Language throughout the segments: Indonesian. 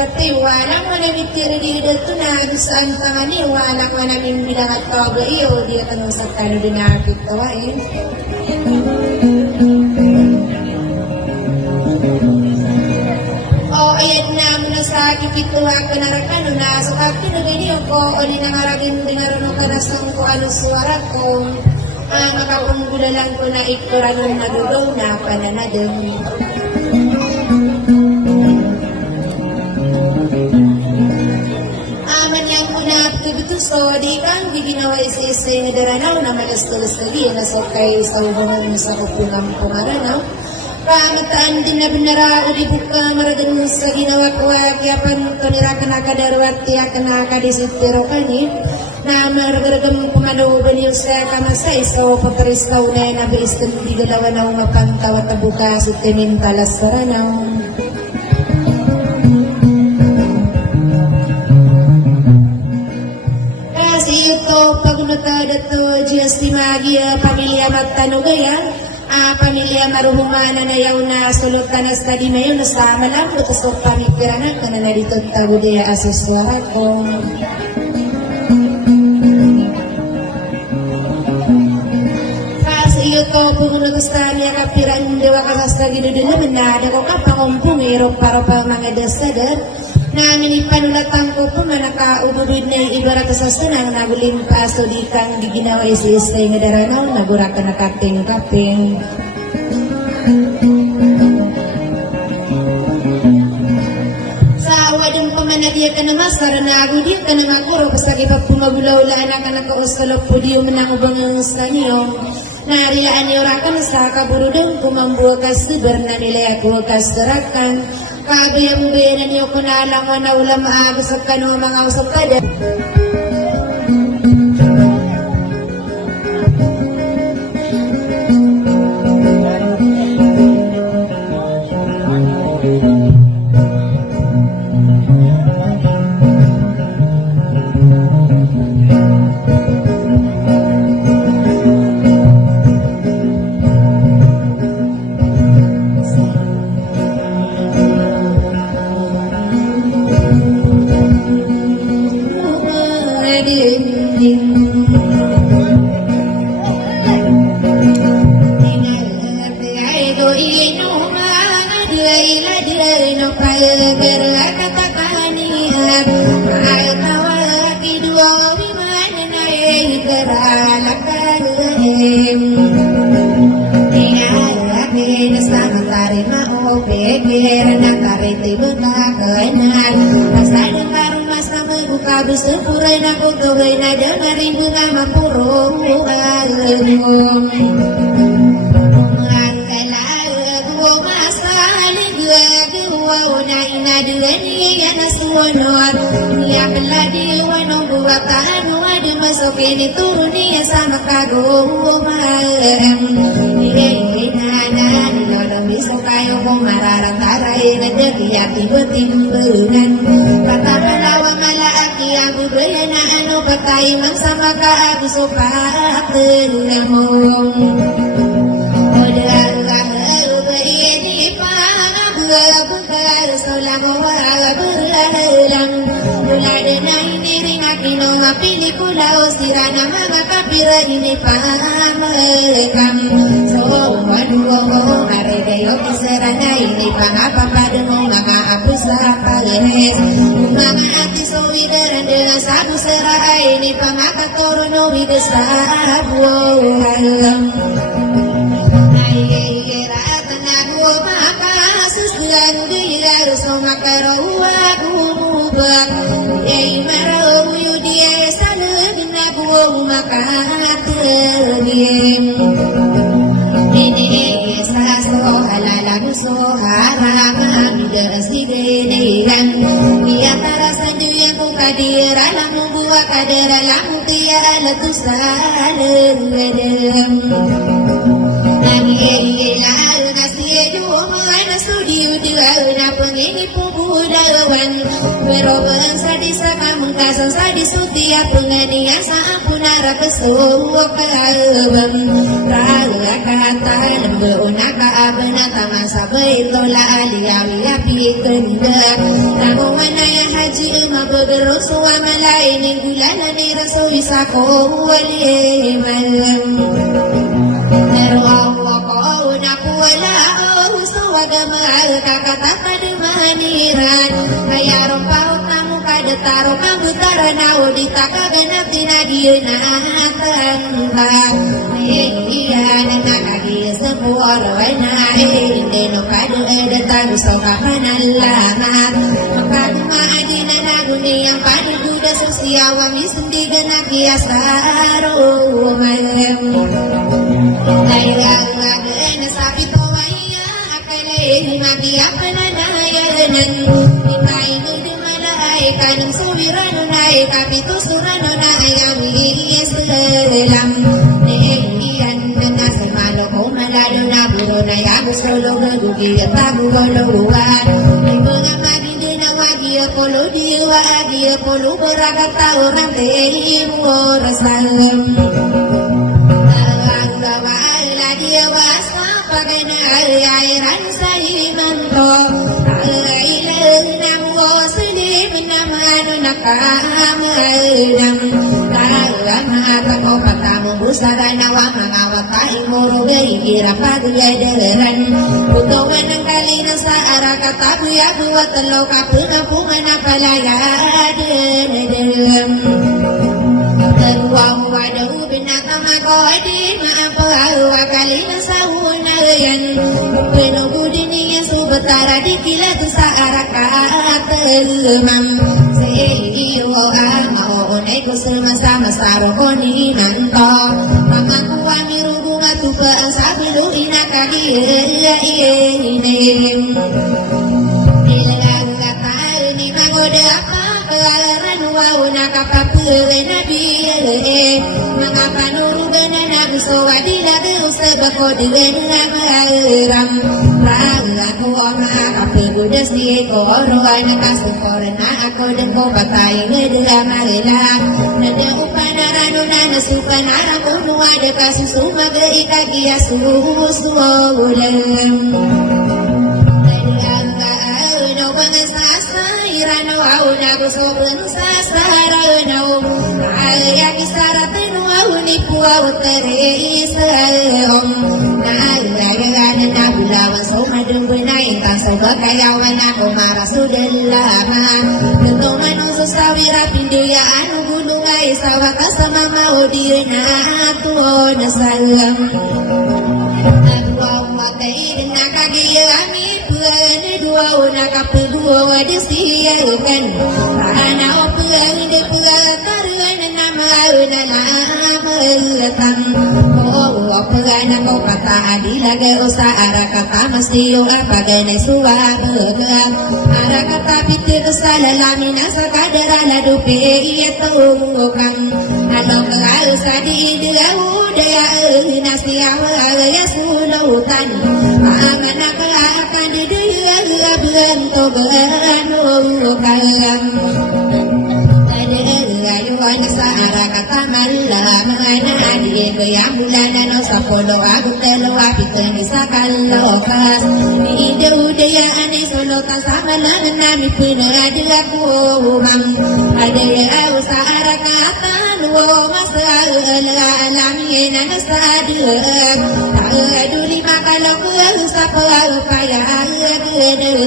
pati walang manamitir di dito na saan tangani walang manamin bilang at toga iyo di tanong sa kano dinakit tawain. O ayan na muna sa kipito ako narakano na sa kapinagay ko o ninangaragin dinarano ka na sa ko ano suwara ko makapunggula lang ko na ikuranong madulong na pananadong. So, di kang giginawa isa-isa nga daranaw na malas-tulas lagi na so kay sa ubungan mo sa kupungang pungaranaw. Pamataan din na binara o di buka maragan mo sa ginawa ko kaya pantonira ka nakadarwat kaya ka nakadisitero ka ni na maragaragan mo kumanoban yung sa kamasay so paparis ka unay na biis kang di galawa na umapantawat na bukas at timintalas saranaw. Dato GST Magia pamilya magtanugaya pamilya maruhumana na yaw na sulutan na study na yun nasama lang po tapos pamipiranan ka na narito tagudaya asoswara ko kasi iyo to pumunagustan niya kapiran dewa kakasta ginudin naman na dako ka pangumpumero para pa mga dasadar namin ipanulatang ko po manakaubudud na ibarat sa sanang naguling paso di kang giginawa isi-istay nga daranaw nagura ka na kaping-kaping sa wadong pamanagya ka na masar nagudin ka na maguro basta kipag pumagulaw-laan ka nakausalop po di umanang ubang ang sanyo narilaan niyo rakan sa kaburudong kumambuwa ka sibar na nila ako kastarakan kabayang-bayanan niyo ko na lang na ulam maagos at kano mga usap kada. Kabus terpurai na ko gaway na dengerin bunga mapurong bukan kalago masali gua na ina duani ya nasuanor ya keladi wano gua kahanu ada masuk ini turuni sama kago maem nana nolo bisa kayo kung mararang taray na dia tiba-timbangan patah aku bela na ano patay man sama ka abuso pa penamong oda ba ini pa buka solamo berlang bulada na ini ring akino pelikula o sirana mga kapira ini pa melekam so waduh maredeyo kisarana ini pa papademo mga abusa pagres mga ati so sabu serai ini pangakatoro no widesabu halam ai gerata nagu makasus dan dira so makaro agubak ei maro yudia salu nagu makatiem ini saso halalagu so harama midas digedegan biatara sanduya ko kadira lamu buwa kadira lamu tiara letusan ledem nagi lalu nasiye juwa na studio dila na pengini pubudawan beroban sadisa kamunta Rasan sadi sutia pengania saapuna rakesuk kaabam Rala kata lembe unaka abena taman sabai tola aliyawi api kenda Namu manaya haji ema beberus wa malai ninggulana ni rasul isako wali malam Naru Allah kau naku wala suwagama kakata kademaniran Hayarom paut namu kadetaro kabutara nao ditakaganap tinadiyuna tangkang Iya nakagi semua rawana Indeno kadu edetang soka panalamat Mengkadu maadina naguni yang padu duda sosiawa misundi genak biasaro malam Layang lagana sapi tawaya akanay magi apananayanan Imay nudumalay kanang suwirano na kapito surano na ayami selam Malado na buro na yagos lolo magugi at paguguluan May mga magindi na wagi at polo diwa agi at polo baragat tao ng tehim orasalam Ang gawal na diwas na paganayayaran sa imanto Ay lang ng wasilim naman nakamalam Mata ko pagkamo busara nawa mga watay muro gay kira paguyadaran Putungan ng kalina sa ara katabuya buwat talo kapungan na palaya Taruang wadaw binatamago din maapawa kalina sa unayan Pinugudin niya subatara di kilat sa ara katalamam Iyo ang maunay ko sumasama sa rokoni nanto Mga kuwa mirugo nga tuka ang sabilo inakagiyayinim Nilalang katao ni magoda pa Kawaran wow nakapapure na biyale Mga panurugan na nagusto Wadilagaw sa bako diwen nga maaram Ako ang makapagudas di ko Roy nakasukor na ako din ko Patay nga malila Nadaupa na rano na nasuka na ramo Nuwada kasusumaga ikagiya susuulan Nadang kaano bang sasayran Wow na gusto bang sasaraw Ayaw isaratin wow ni puwaw tarisayom Naalaganan na bulawan so madunggunay Tanso bagayawan ako marasudan lamang Tuntungan ang susawira pinduyaan Gulungay sa wakas sa mamaudir na ato na salam Nagwaw matay nakagiyami Puan duwaw nakapaguwa disiyagan Paana o puan de puan karuan na mauna na amalatan Pagana ko pataadilaga o sa arakata Mastiyo apaganay suwaga Arakata pitir sa lalamin Sa kadarala dupe iyatungukang Anong kahal sa diidilaw Daya nasiyawa yasunutan Maamanakakan didaya Bento ganukang Ayuan sa arakata malaman Adi ko yung bulana no sa polo Agong dalawa pitong isa kalokas Iidaw-dayaan ay sulutan sa malangan namin Pinaradi ako umang Adayaw sa arakata Masalaalamin na nasadiyag Taaduli makalagwag sa pagpayag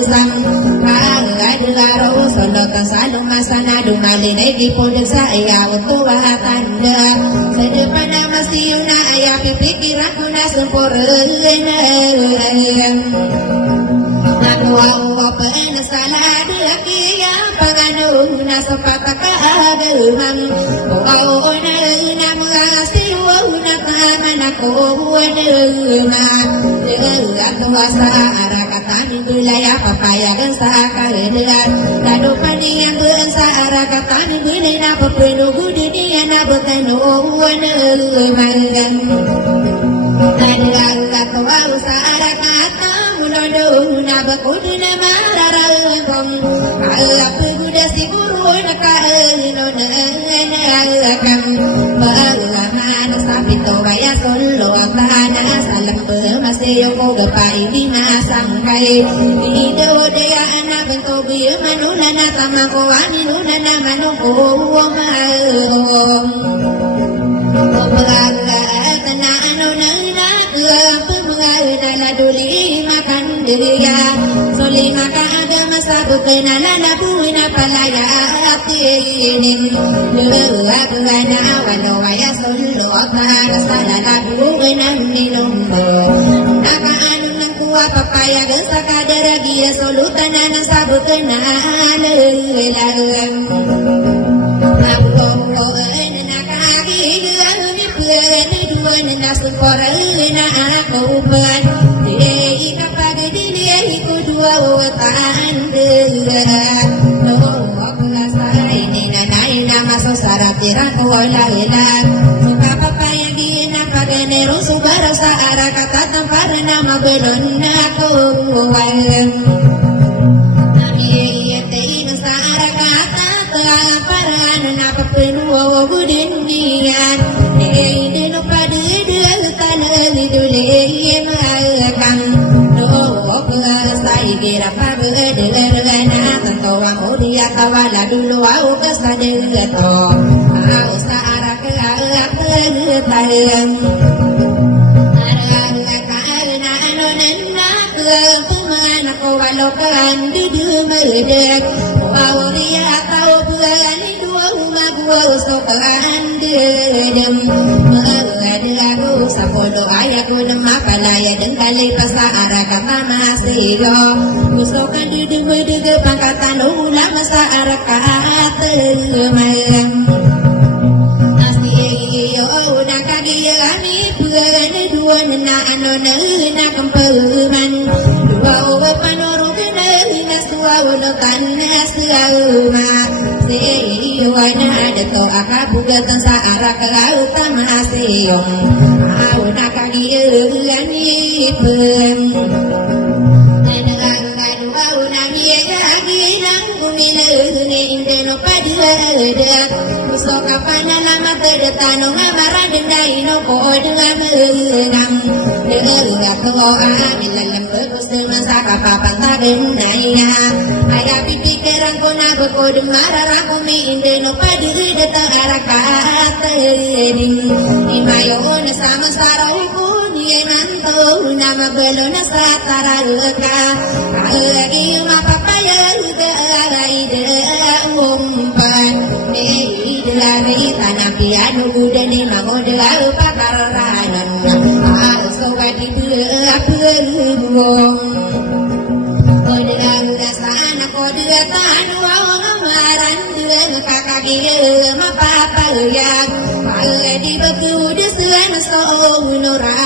Sang pag-adlaro Sulutan sa lumasan na dumalin Ay gipunog sa ayaw tuwatan Sa depan na masiyo na ayaw Pipikiran ko na sumpuran Nakuha pa na sa ladaki Ang pangano na sa patakagamang Bukaw na mga siwa na paman ako naman Nakuha sa arakatan Dulaya papayagan sa akalilan Lalo pa niyang doon sa arakatan Dulay na papunugod niya na butanuan naman Nanilang nakuha sa arakatan na bakod na mararalbang Alapuguda siguro na kaano na kan Berlama sapi tobaya solo Abana salam bermasih Yoko gapai bina sangkai Video daya anak bentuk biar manulana tamako waninulana manuku Om Duli makan dia soli maka ada masa bukan ala buina palaya tinin lua buana wano waya solo apa sala buina minum apa anu nang kuat papaya desa kadar dia solo tanana sabukan ala Nasun korena aku ban Dei kapag dili ko dua watan dera No aku nasay ni nanay na masasarap tira ko wala ilan Kapapayag pag-enero subara sa arakatatan para na mabelon na ko Nangiyatay sa arakatatan para na napapinuwa gudin niyan Dei no Makan doa bersai kira pabedena tentu aku dia kawala dulu aku kesadeto aku searah ke arah pengetahuan arah karena anonena ke pemana kau walokan duduk medek wow dia tahu berani dua rumah gua sokan dedem Aku sabodo ayaku nama palaya dan kali pasa arah kata masih Gusokan dudu pangkatan ulang sa arah kata mayang Nasi udah kagi kami bukan dua nena anona kempeman Dua obat panoro kena sua ulokan nasiauma Wana ada to akabugatan sa arah kelautan masiyong Au nakagiulan ipeng Nanangadu au namiyagilang Kuminahuni indeno paduadak Gusto ka pa na lama terdetanong Amara dendai no ko dengan mengang Dengar ko amin lalang bagus dengan sa kapapantagan naya Ayah pipikiran ko na ko demara aku indeno padiri datang arah kata Imayo na sama sarauku niya nanto nama belona satara luka Lagi mapapaya luka ide umpan Neidilari tanah piano budani mamoda pakaranan Aku sogadi berubung Kodang sana kodang tanu amaran kakagi mapapa yang di beku desuan sounora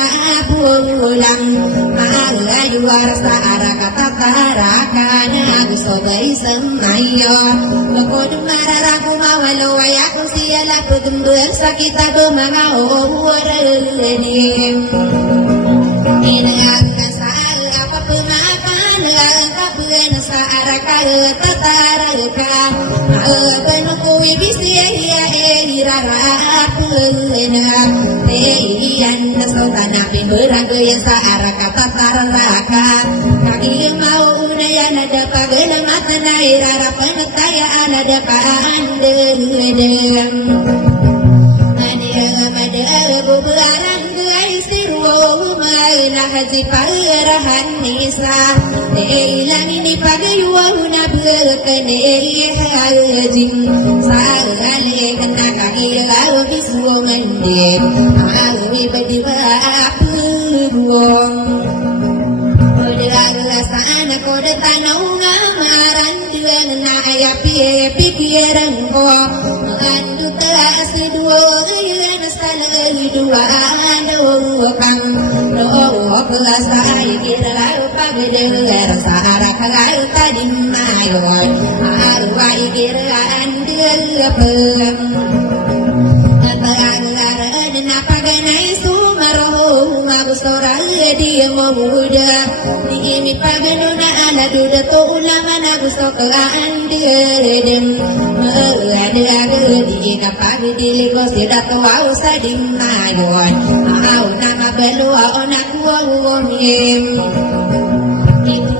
pulang malayu rasa arah kata tarakan aku sobai semayo loko dumara aku mawalo ayaku siala kudembel sakit aku mangau wareni inang kasal apa pemakan kapuen sa arah kata tarakan Penukuwi bisya irara pulena Teian nasotana pimberaga yang saara kata taraka Kaki mau unayan ada pagana matana irara penetaya ada pandedeng Ada bubaran Siru malah haji parahan nisa Eilang ini pagayuwa na berkene hajing Sagale kena kaki lau bisu mendem Awi badiwa apuruang Kodang sana kode tanau ngamaran Duang na ayapi pikiran ko Andu telah sedua dua kang doa kelasai kira pageder sahara kalau tadi mayon arwai kira andel pem terang dan apa ganai sumaroh magusora dia muda di mi paganuna ala duda to ulama na gusto ka andem ada di kapag diligo sila to au sa dimayon au na mabelo au na kuwawim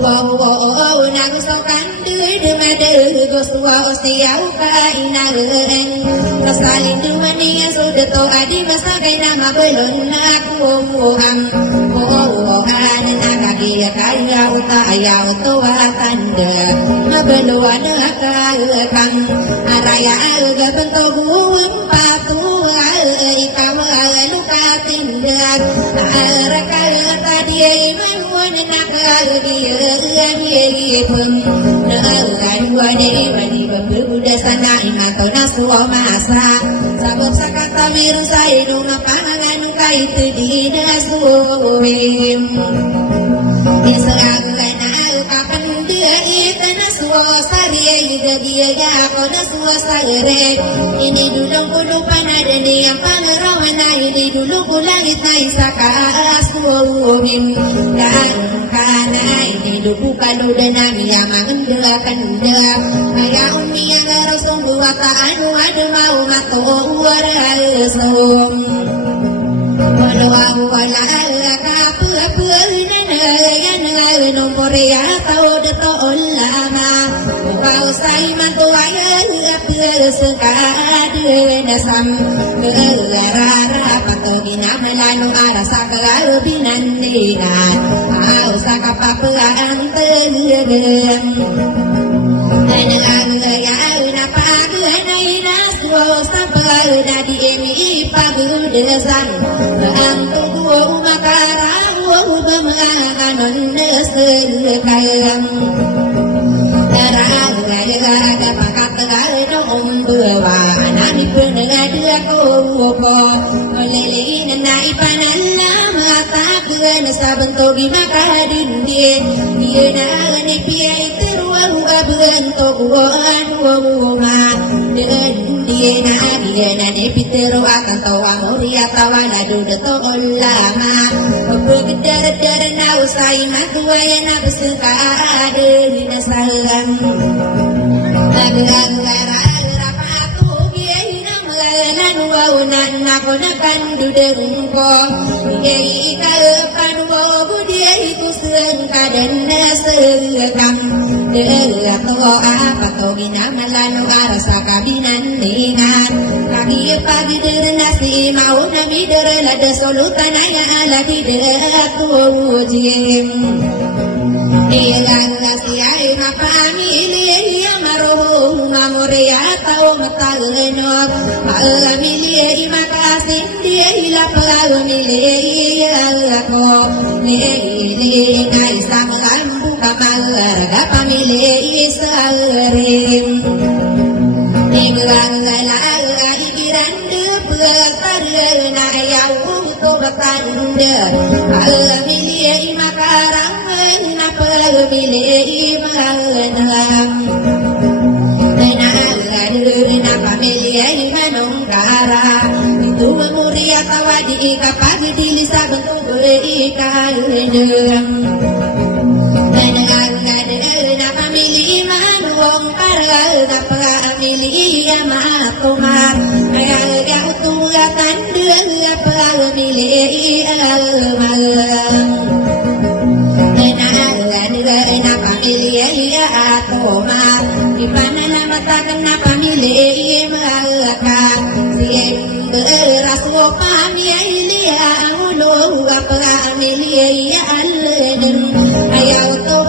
wow na gusto kan dumade gusto au siyaw ka inaren kasalin dumani sudah to adi masagay na mabelon na kuwang nakakaya kaya ayaw to atanda mabeluan nakakang araya agabang to buwang patuwa ikaw lukatindag arakaya tadi ay manuan nakakagiyagipon naagan waday manibabuda sana imato na suwamasa sabot sa katamirong sa inong pangalan kahit di na suwim isang na kapan dia ita na suwasari dia ako na suwasari ini dulong kulo panada niyang panarawan na ini dulong kulangit na isa kaasuwim kaan ka na ini dulo kaluda na miya manganda kanda kaya umiya nga rasong buwataan wado maumato warasong wala kapapapuna na nomborea tao dato lama kau sai mantuaya sekade nasam rara patogi namalano arasa kabinandinan au sakapapuan tenyem di emi pagudesan ang tuwo makarawo bemaganon nesekayam darang ada pakatagal no umbewa anani penengadia ko lelin na ipanalla mata pena sabanto gimakadindi dia na ni piai teruang abento ma dia na ni pitero akan tawa moria tawa na duda to lama bugdar na usai matwaya na besuka ade ni nasalan nako nakan dudeng ko yai ka panwo budia iku sengkadan nasegam de to apa to minamalano arasa kabinan ningan lagi pagi nasi mau nami lada solutana ya ala di aku jim ilang nasiai mapamili maroh mamoria tau matagenot pamili makasin dia hilap pamili ako ni nai sangkan buka marga pamili saring Nilang lala ikiran de pagkar na ayaw to batanda pamili makarang na pamili mahanang na pamilya manong kara itu muria tawadi kapag dilisa bentuk ikan na pamilya manong kara na pamilya matumar kaya tugatan dia pamilya na pamilya atomar di pananamatakan na pamilya maka siyem beraswo pamilya ulo pamilya alden ayaw to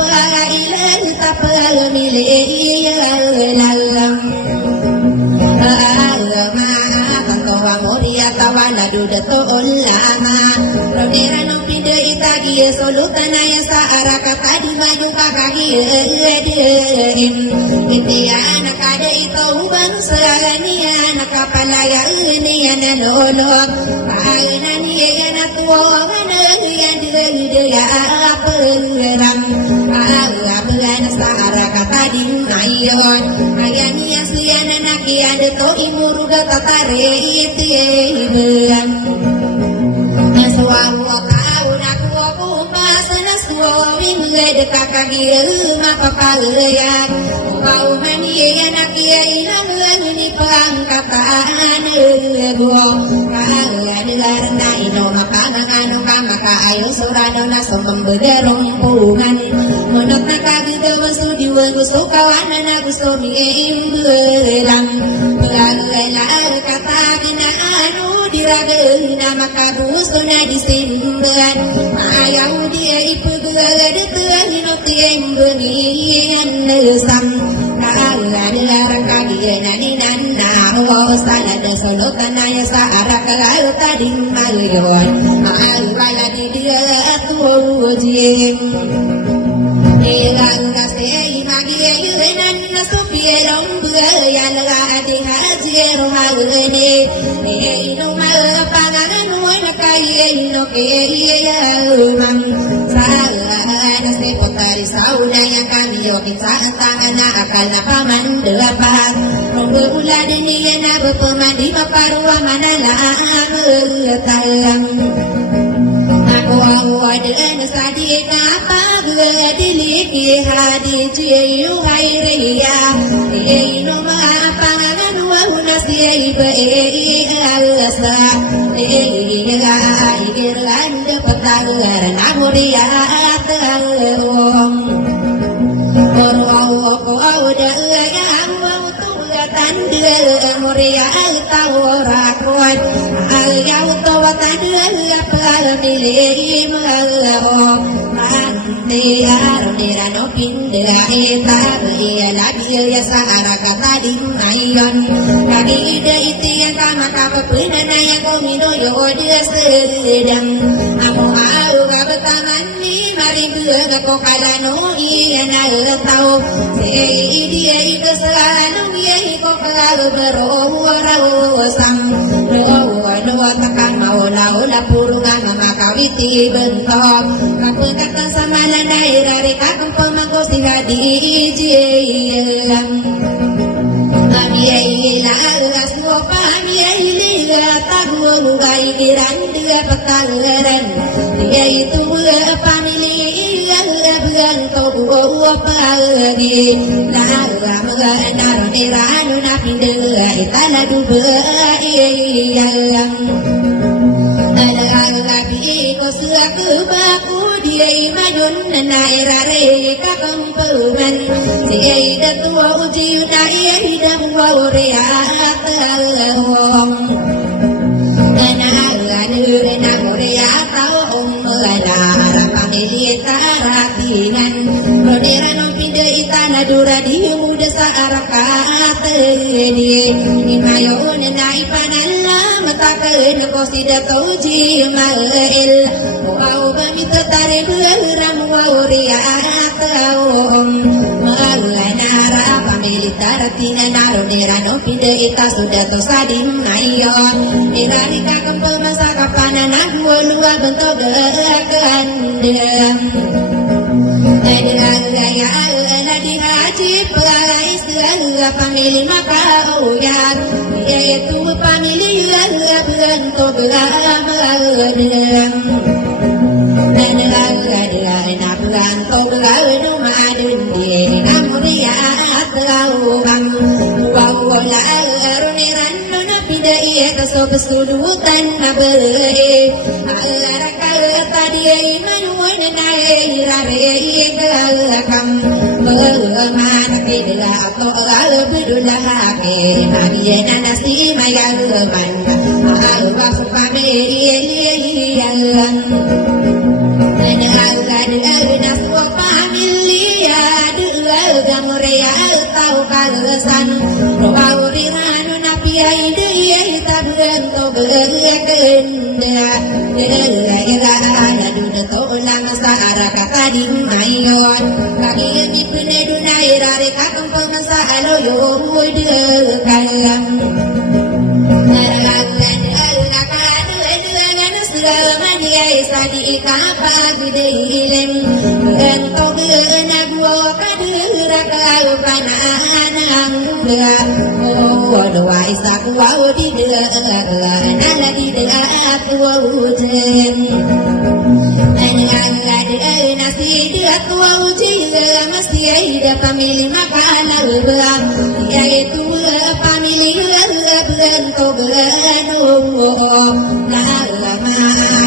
ilan ta pamilya lalang pantowa moria tawana duda to lama rodera no pide itagi solutana ya sa araka tadi maju kakagi Itiya nakada ito ubang sagania nakapalaya niya nanolog paana niya natuwa niya dia aperam aperan sa araka tadi ngayon ayan niya siya na nakiada to imuruga tatare itiya Naswaru ako nakuha ko วิ่งเลยเด็กกะกีมาปะปะเลยkau mani anak kiai lang ni pangkataan buong kaagalar na ino mapangangan maka ayo surano na sumbemberong pungan monok na kagagawa studio gusto kawanan na gusto mi imbelang pagagala katagi na ano diragay na makagusto na disimban ayaw dia ipagagad hinotiyeng bunian sam kaagalar kaginan na sana da solo kanaya sa arakal tading maluyon maagwala di dia tuojim ilang kasi magiya yunan na supierong buaya laga di hajir magene ino mapangalan wala kaya ino kaya umang sa nasi potari sauna yang kami yokin sa tangan na akal na pamandapat Mula din niya na bapamandi maparwa manalang talang Ako ang wadan sa di na pagdilig ihadi jiyo hay riya Ino mapangalan wala siya iba alasa Igiran pagkagaran ako riya at alawang Orwaw ako awda Muria tawarakwan ayaw tawatan palmilim mante arnirano pindra eta lagi sa arakata din ayon kagida itiya kama kapapuna na ya komino yo dia sedang amo au gabataman ni maribu ko kalano iya na tao se dia ito salano ko berwarang doa takkan maula purungan mamakawiti bentok kapagkatan sa malanay rarikakang pamangko si hadi ijiyang Amiyay lagas mo pa amiyay liga tagulugay giranda patalaran Iyay tuwa pamiliyang abgan ko buwa pagi Nagawa narodirano na pindaga italaduba iyayang Nalagabi ko sa kubaku Diya'y mayon na nairare kakampuman Siya'y datuwa ujiyo na iya'y damwaw reat alawang Nanagano na reat awang malara Pangilita ratingan Rodera ng pindaita na dura di muda sa arakat Imayon na ipanala Matakan ko si datoji mael Wow kami tatari beram wow riat awang Malanara pamilitar tinanaro nirano pindaita sudah to sadim ayon Nirari kakang pemasa kapanan agwalua bentuk gagandang Dengan gaya ala di haji pelai segala pamili maka uyan Yaitu pamili bentuk gagandang Ganto gawin umadun di namuriat lawang Wawala runiran na pidai kaso kesudutan na beri Alara tadi manuan na irare galakam Berman kidla atau bedulah ke Nabiya nasi mayaman Alwa pamili yang Tau kalesan Rawuri ranu napiai diyai tabren to bergenda Ila ada duda to lang sa arakaka din mayon Kaki yami pune dunai rare kakang pemasa aloyo Ude kalam Naragan alakadu edangan segamaniai sadi kapag dilem Ento genagwo kaduraka pananang dua oh dua isak wow di dua nala di dua tua ujen nasi dia pamili makana ubang yaitu pamili berento berenu na lama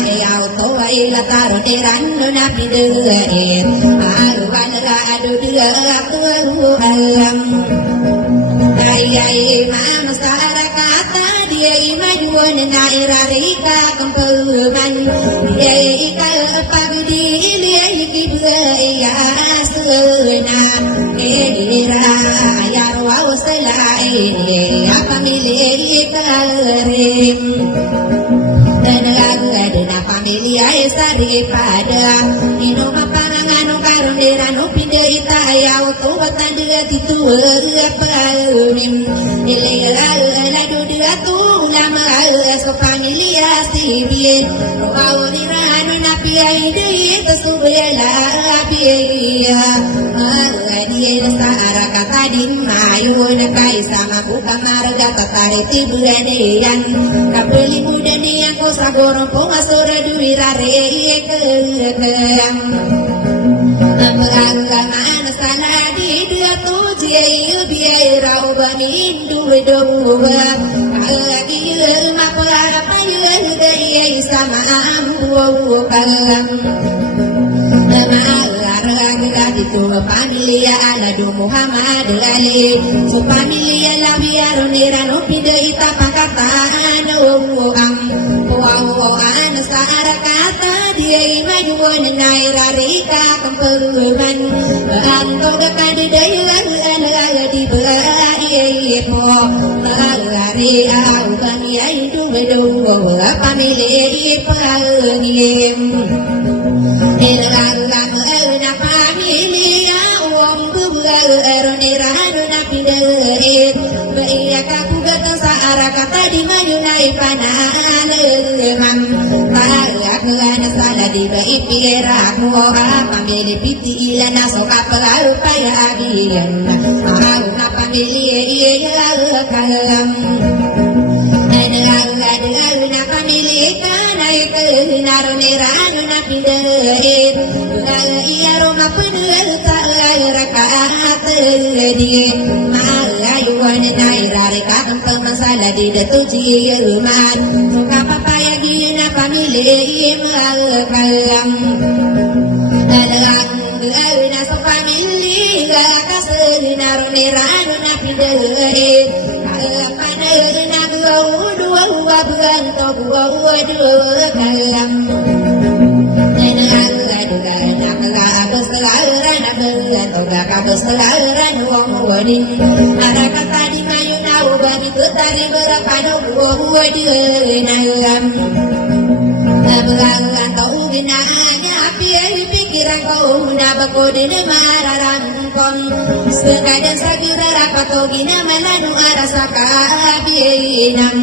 ya to ai la taro teran na pideur aruan ra adu dia tu alam ai mama sarakata dia imajuan na irarika kampuman dia ikal pagdi dia ikibaya suna edira ya wa usalai apa milik karim dan na pamilya sari pada ino mapangan karon dirano pindah itaya utu batanda titu palmim ilela la dudia tu lama so pamilya sibie au dirano na pia ide tasubela pia dia sara kata dimayu na kai sama buka marga tatare tibulanian kapeli muda dia ko sagoro ko asura duira re keram amranga mana sana di dia tu jei biai rau bamin du do agi ma para payu dei sama ambu kalam itu pamilya aladu Muhammad Ali su pamilya la biaro nirano pide ita pakatan am wa an sara kata dia imajuan naira rika kampuman anto gakade daya ala di berai po ari au bani itu bedo pamilya pangiem na pamilya om eronirano na pideur baya kapugat sa arakata di mayunay pananaman pagkakana sala di ba ipira mo pamilya piti ilan na so kapalaru paya agiyan mahal na pamilya iya kalam na pamilya ka na ito naronirano na pideur iya roma pedul rakaat di malayuan nairare kakang pemasala di datuji ruman muka papaya di na pamilya kalam dalang na sa pamilya kasal naronirano na pideur panay na dua buwan to dua kalam kados kelahiran uang wadin ada kata di kayu nau bagi ketari berapa dua di nalam belang tau ginanya api pikiran kau nabako di mararan kom sekadang sagira rapat kau gina melanu arasa kabinam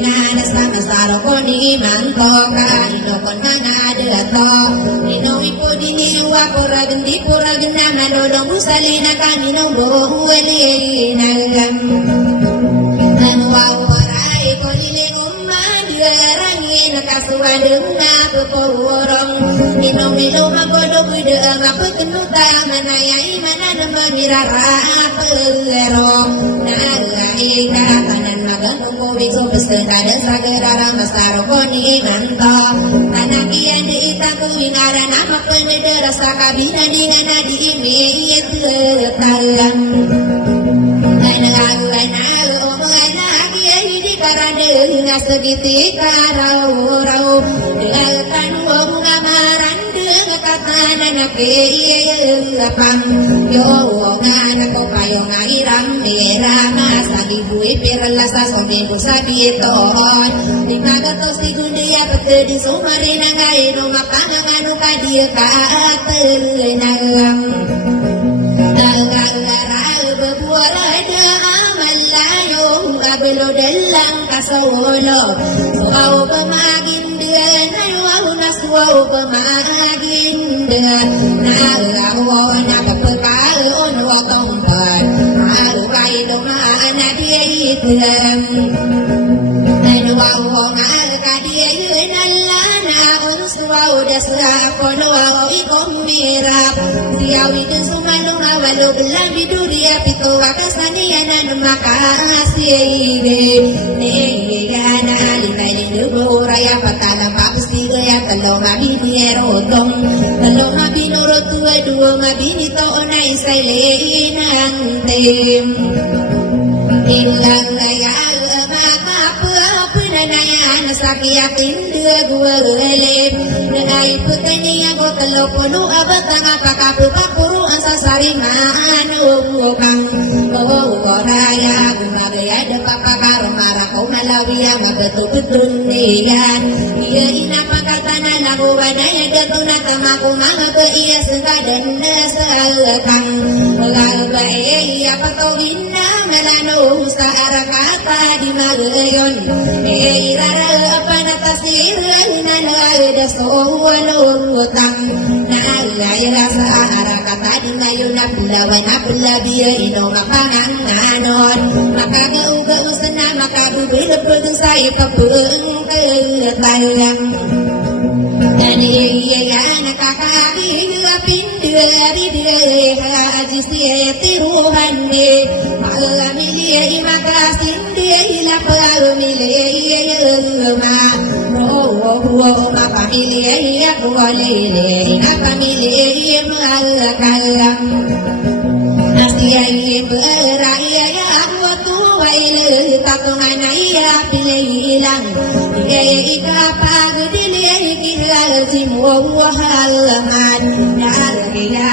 nana sama saroko ni mantoka inokon mana ada to inoiko dini wapura gendi pura gena manodong usalina kami nobo weli nalam wawarai koliling umman dirangin kasuadeng aku porong ino magodog ide aku kenuta manayai mana nemirara perong nagai katanan maganung bisu pesengkada sagerara masarokoni manto anakian diitaku ingara nama penedera sakabina dengan adi imi talang segitika rau delatan wong ngamaran dengan katanan keyepan yo ngana ko payo ngairam merama sagi bui pirlasa sobi busabi ton dimagatos di dunia pete di sumarina ngai no mapangan kadia ka telenang belo dalang kasawolo suaw pamagin dengan ayuaw na suaw pamagin dengan nalawa na kapagkaon watongpan alukay dumaan na diayitlam nanuwaw nga alkadiay nalana unsuaw dasa kono ikon mirap siawi tu sumalu walau belam biduria pito wakasani anan makasih ne gana litai lindu raya patala papus tiga ya telo mabini erotong telo mabini rotua dua mabini to onai sailein tem ilang raya sakiyakin dua gua relep dengan putenya yang go teloponu abatang apakapu pakuru asa saringan ukang raya gumagaya de papakaro marakau malawiya mabetul-betul niyan iya inapakatana lagu wadaya gatuna tamaku mga iya sengkadan sekang magagaya iya pakawina melano sa arakata di magayon irara panatasir na ada soalutang na alaya sa arakata di ngayon na pulawan na pulabiya ino mapanganon makagaugaus na makabubilapag sa ipapung katalang Naniya nakakakilapin dari dia ajisiya tiruhan me malamiliya imakasin dia ilapamiliya ma mapamiliya kualile inapamiliya malakalam Nasiya beraya waktu waile tatungan iya pililang iya ikapag halaman Nalaya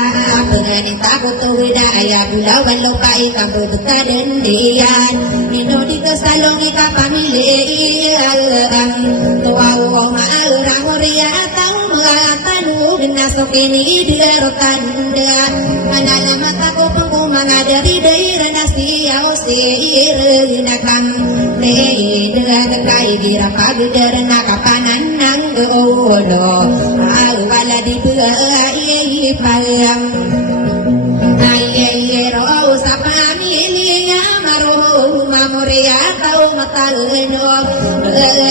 penganin takut widaya Bulawan lupai kabuduka dan diyan Nino dito salong ikapamiliyan Tuwaw maarang uriya Tau mga tanong Nasok ini idirotanda Manalamat ako pang mga dari-daira na siyaw sirinakam Dera kay birapagdar nakapanan ng ulo wala di buhay palang ayero sa pamilya maruho mamorya tao matalino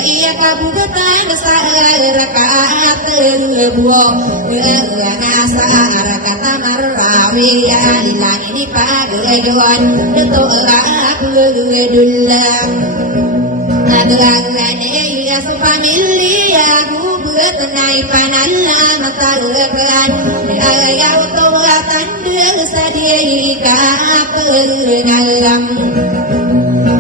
iya kabugatan sa rakaat buo nasa rakata marawi alilang ini pagayon ito dulang Naglagan iya sa pamilya Gubat na ipanala matalagan Ayaw tawatan dil sa diya ikapalang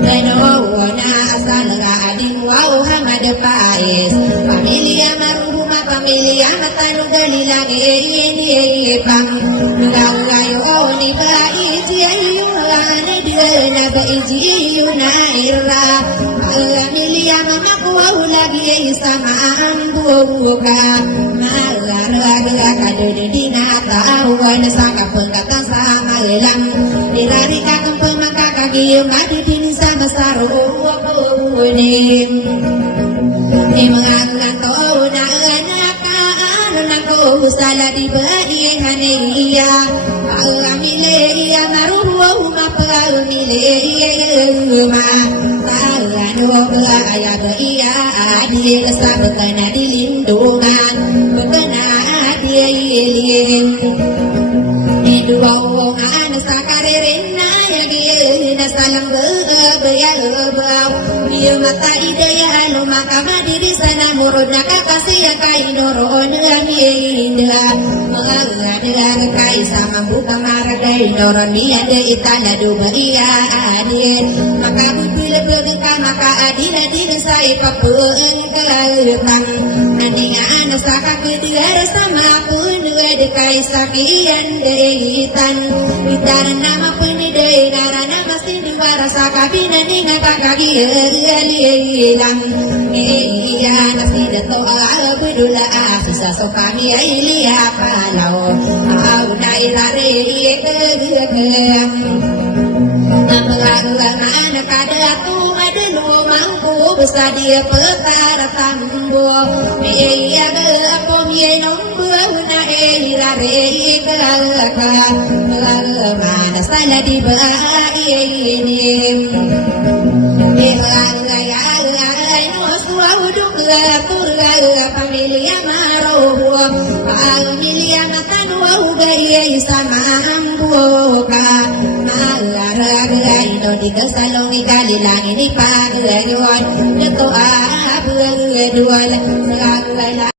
Danowa na asal ading wow hamad pais Pamilya maruhuma pamilya matanong dalilang ipang Nagawayo ni bait yayo na baiji na ira Pamilya mamakuwaw lagi sama ang buka Malaraga kadudi na tawan sa kapagkatang sa malam Dirari ka kang pamangkakagiyong adipin sa masaro kunin Di mga kanto na nakaano na ko sala di ba ihaniya Pamilya maruwaw mapamilya Kaya iya adil sa na dilindungan Pagkana adilin Iduwaw nga sa karirin na yagin Nasa lang bayabaw Iyo mata idaya lumakamadiris na murod na kakasiya kay noroon aminda Mga ganagar kay sa mambuka maragay Noron niya de italado ba iya adil Makabupilabag ka makaadil-adil sa ipapun kalupang Aningaan sa kakudara sa mapunod kay sakiyan daitan Itaran na mapuniday narana masinduwara sa kabinaning kakagiyalilang Iya nasidato abudula Sisa so kami ay liya palaw Aw na irare ikagagam Mga nakadato madalo mangko Basta dia petara tambo Iya gapom yenong buah na irare ikagagam Mana sana di bainim Pamilya maruho pamilya matanwa ugay sama ang buka maaraga ino di kasalong ikalilangin ipagayon nato abang duwal sa